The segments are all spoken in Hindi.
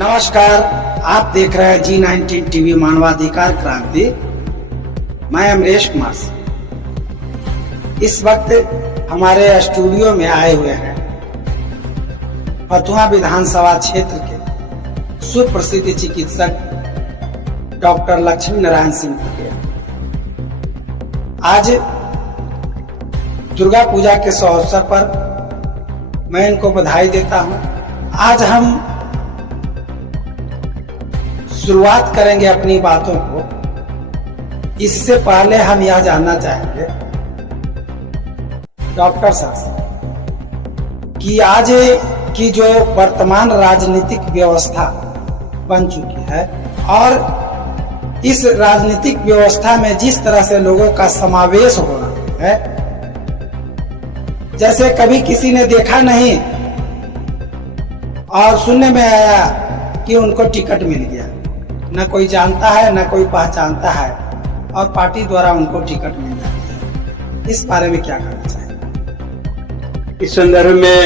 नमस्कार, आप देख रहे हैं G19 टीवी मानवाधिकार क्रांति। मैं अमरेश कुमार सिंह। इस वक्त हमारे स्टूडियो में आए हुए हैं फतुहा विधानसभा क्षेत्र के सुप्रसिद्ध चिकित्सक डॉक्टर लक्ष्मी नारायण सिंह पटेल। आज दुर्गा पूजा के शुभ अवसर पर मैं इनको बधाई देता हूं। आज हम शुरुआत करेंगे अपनी बातों को। इससे पहले हम यह जानना चाहेंगे डॉक्टर साहब कि आज की जो वर्तमान राजनीतिक व्यवस्था बन चुकी है और इस राजनीतिक व्यवस्था में जिस तरह से लोगों का समावेश हो रहा है, जैसे कभी किसी ने देखा नहीं और सुनने में आया कि उनको टिकट मिल गया। न कोई जानता है न कोई पहचानता है और पार्टी द्वारा उनको टिकट मिल जाती है। इस बारे में क्या कहना चाहिए? इस संदर्भ में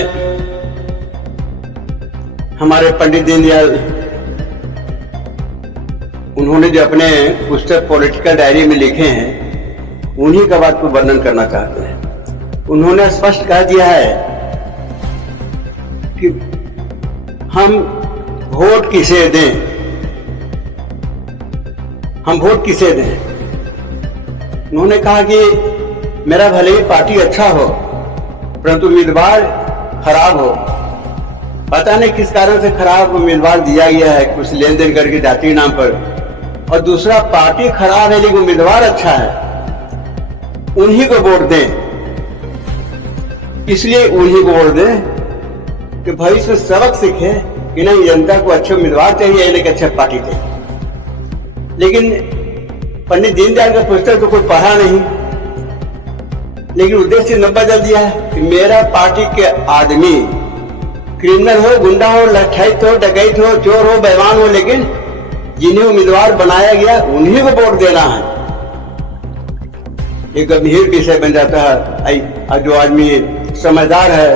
हमारे पंडित दीनदयाल उन्होंने जो अपने पुस्तक पॉलिटिकल डायरी में लिखे हैं, उन्हीं का बात को वर्णन करना चाहते हैं। उन्होंने स्पष्ट कह दिया है कि हम वोट किसे दें, हम वोट किसे दें। उन्होंने कहा कि मेरा भले ही पार्टी अच्छा हो परंतु उम्मीदवार खराब हो। पता नहीं किस कारण से खराब उम्मीदवार दिया गया है, कुछ लेन देन करके जाति नाम पर, और दूसरा पार्टी खराब है लेकिन उम्मीदवार अच्छा है, उन्हीं को वोट दें। इसलिए उन्हीं को वोट दें कि भविष्य में सबक सीखे कि नहीं, जनता को अच्छे उम्मीदवार चाहिए, नहीं अच्छे पार्टी चाहिए। लेकिन पंडित दीनदयाल का पुस्तक तो कोई पढ़ा नहीं, लेकिन उद्देश्य न बदल दिया है कि मेरा पार्टी के आदमी क्रिमिनल हो, गुंडा हो, लठैत हो, डकैत हो, चोर हो, बेईमान हो, लेकिन जिन्हें उम्मीदवार बनाया गया उन्हीं को वोट देना है। एक गंभीर विषय बन जाता है। जो आदमी समझदार है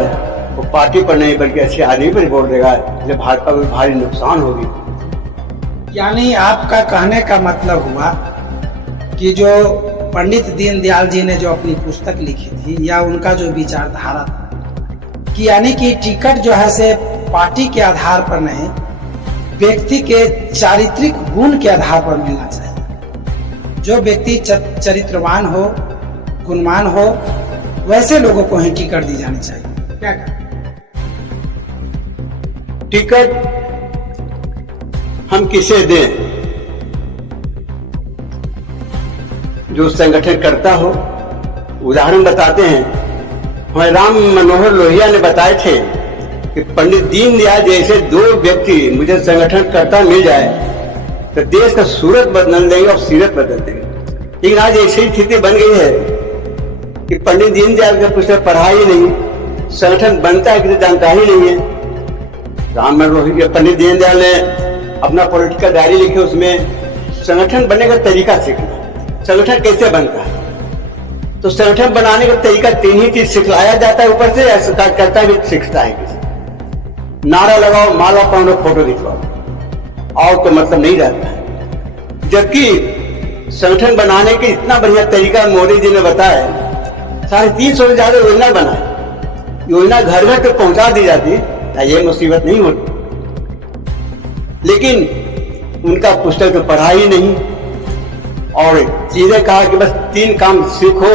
वो पार्टी पर नहीं बल्कि अच्छे आदमी पर वोट देगा, इसलिए भाजपा को भारी नुकसान होगी। यानी आपका कहने का मतलब हुआ कि जो पंडित दीनदयाल जी ने जो अपनी पुस्तक लिखी थी या उनका जो विचारधारा था कि यानी कि टिकट जो है से पार्टी के आधार पर नहीं, व्यक्ति के चारित्रिक गुण के आधार पर मिलना चाहिए। जो व्यक्ति चरित्रवान हो, गुणवान हो, वैसे लोगों को ही टिकट दी जानी चाहिए। क्या टिकट हम किसे दें? जो संगठन करता हो। उदाहरण बताते हैं, हमारे राम मनोहर लोहिया ने बताए थे कि पंडित दीनदयाल जैसे दो व्यक्ति मुझे संगठन करता मिल जाए तो देश का सूरत बदल देंगे और सीरत बदल देंगे। लेकिन आज ऐसी स्थिति बन गई है कि पंडित दीनदयाल का पुस्तक पढ़ा ही नहीं, संगठन बनता है कि जानता ही नहीं है। राम मनोहर लोहिया, पंडित दीनदयाल ने अपना पॉलिटिकल डायरी लिखे, उसमें संगठन बनने का तरीका सीखना, संगठन कैसे बनता है। तो संगठन बनाने का तरीका तीन ही चीज सिखलाया जाता है ऊपर से, या कार्यकर्ता भी सीखता है। किसी नारा लगाओ, माला पहनो, फोटो खिंचवाओ, और तो मतलब नहीं रहता है। जबकि संगठन बनाने के इतना बढ़िया तरीका मोदी जी ने बताया, 350 से ज्यादा योजना बनाए, योजना घर घर तक पहुंचा दी जाती, ये मुसीबत नहीं होती। लेकिन उनका पुस्तक तो पढ़ा ही नहीं और सीधे कहा कि बस 3 काम सीखो।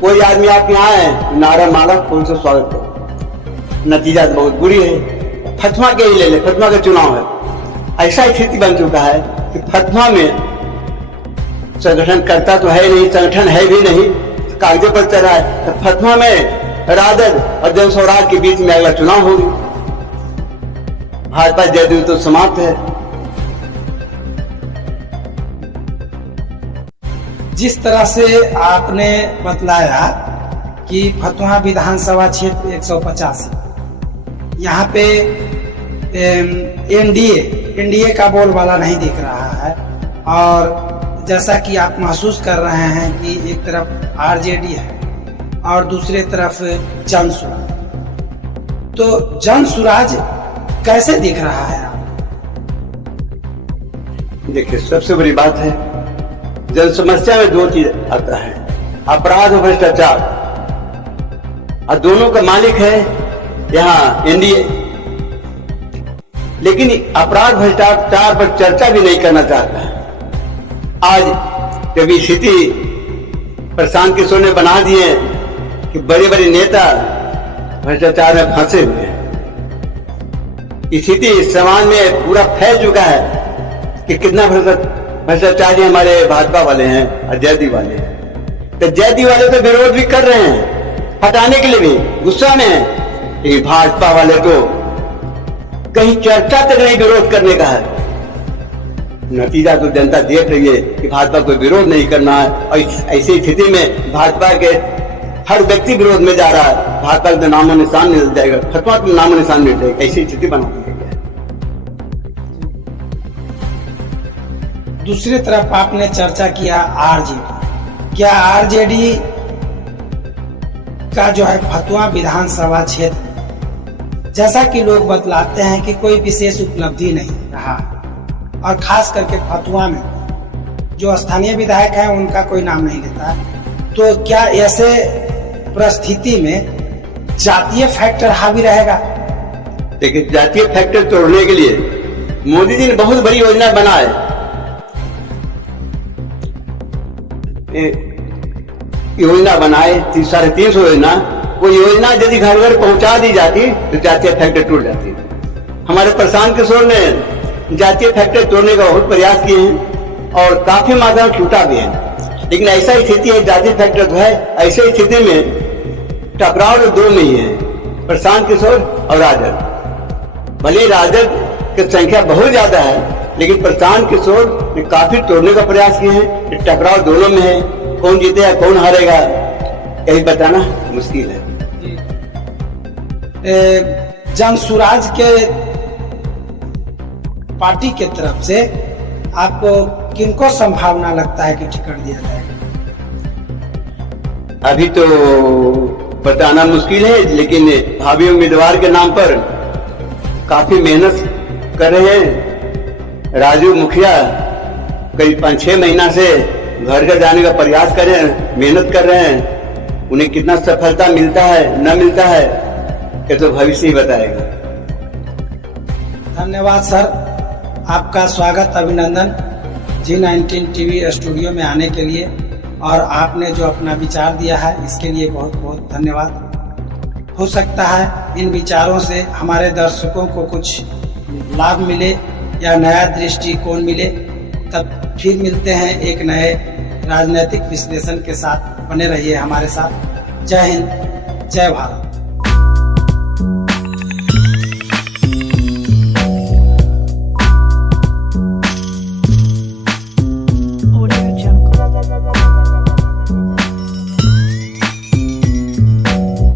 कोई आदमी आपके यहाँ आए, नारा मारा, फूल से स्वागत करो। नतीजा तो बहुत बुरी है। फतवा के ही ले ले, फतवा का चुनाव है। ऐसा स्थिति बन चुका है कि फतवा में संगठन करता तो है नहीं, संगठन है भी नहीं, कागजों पर चल रहा है। तो फतवा में राजद और जन स्वराज के बीच में अगला चुनाव होगी। भाजपा जदयू तो समाप्त है। जिस तरह से आपने बतलाया कि फतुहा विधानसभा क्षेत्र 185, यहाँ पे एनडीए का बोलबाला नहीं दिख रहा है, और जैसा कि आप महसूस कर रहे हैं कि एक तरफ आरजेडी है और दूसरे तरफ जनसुराज। तो जनसुराज कैसे दिख रहा है आप? देखिए, सबसे बड़ी बात है, जन समस्या में दो चीज आता है, अपराध और भ्रष्टाचार, और दोनों का मालिक है यहाँ एनडीए। लेकिन अपराध भ्रष्टाचार पर चर्चा भी नहीं करना चाहता। आज जब ये स्थिति प्रशांत किशोर ने बना दी है कि बड़े बड़े नेता भ्रष्टाचार में फंसे हुए हैं, स्थिति समाज में पूरा फैल चुका है कि कितना भ्रष्टाचारी हमारे भाजपा वाले हैं और जैदी वाले हैं। तो जैदी वाले तो विरोध भी कर रहे हैं, हटाने के लिए भी गुस्सा में है, लेकिन भाजपा वाले तो कहीं चर्चा तक नहीं विरोध करने का है। नतीजा तो जनता देख रही है कि भाजपा को विरोध नहीं करना है, और ऐसी स्थिति में भाजपा के हर व्यक्ति विरोध में जा रहा है, भाजपा का नामो निशान मिल जाएगा, खत्मा का नामो निशान मिल जाएगा, ऐसी स्थिति बना दी गई है। दूसरी तरफ आपने चर्चा किया आरजेडी। क्या आरजेडी का जो है फतुहा विधानसभा क्षेत्र, जैसा कि लोग बतलाते हैं कि कोई विशेष उपलब्धि नहीं रहा, और खास करके फतुहा में जो स्थानीय विधायक हैं उनका कोई नाम नहीं लेता, तो क्या ऐसे परिस्थिति में जातीय फैक्टर हावी रहेगा? देखिए, जातीय फैक्टर तोड़ने के लिए मोदी जी ने बहुत बड़ी योजना बनाई। योजना बनाए 350 योजना, वो योजना यदि घर घर पहुंचा दी जाती तो जातीय फैक्टर टूट जाती। हमारे प्रशांत किशोर ने जातीय फैक्टर तोड़ने का बहुत प्रयास किए हैं और काफी मात्रा में टूटा भी है। लेकिन ऐसा स्थिति है, जातीय फैक्टर जो है, ऐसी स्थिति में टकराव दो में ही है, प्रशांत किशोर और राजद। भले राजद की संख्या बहुत ज्यादा है, लेकिन प्रशांत किशोर ने काफी तोड़ने का प्रयास किए हैं। टकराव दोनों में है, कौन जीतेगा कौन हारेगा यही बताना मुश्किल है। जन सुराज के पार्टी के तरफ से आपको किनको संभावना लगता है कि टिकट दिया जाएगा? अभी तो बताना मुश्किल है, लेकिन भावी उम्मीदवार के नाम पर काफी मेहनत कर रहे हैं। राजू मुखिया करीब 5-6 महीना से घर घर जाने का प्रयास कर रहे हैं, मेहनत कर रहे हैं। उन्हें कितना सफलता मिलता है न मिलता है ये तो भविष्य ही बताएगा। धन्यवाद सर, आपका स्वागत, अभिनंदन G19 टीवी स्टूडियो में आने के लिए, और आपने जो अपना विचार दिया है इसके लिए बहुत बहुत धन्यवाद। हो सकता है इन विचारों से हमारे दर्शकों को कुछ लाभ मिले या नया दृष्टिकोण मिले। तब फिर मिलते हैं एक नए राजनीतिक विश्लेषण के साथ। बने रहिए हमारे साथ। जय हिंद, जय भारत।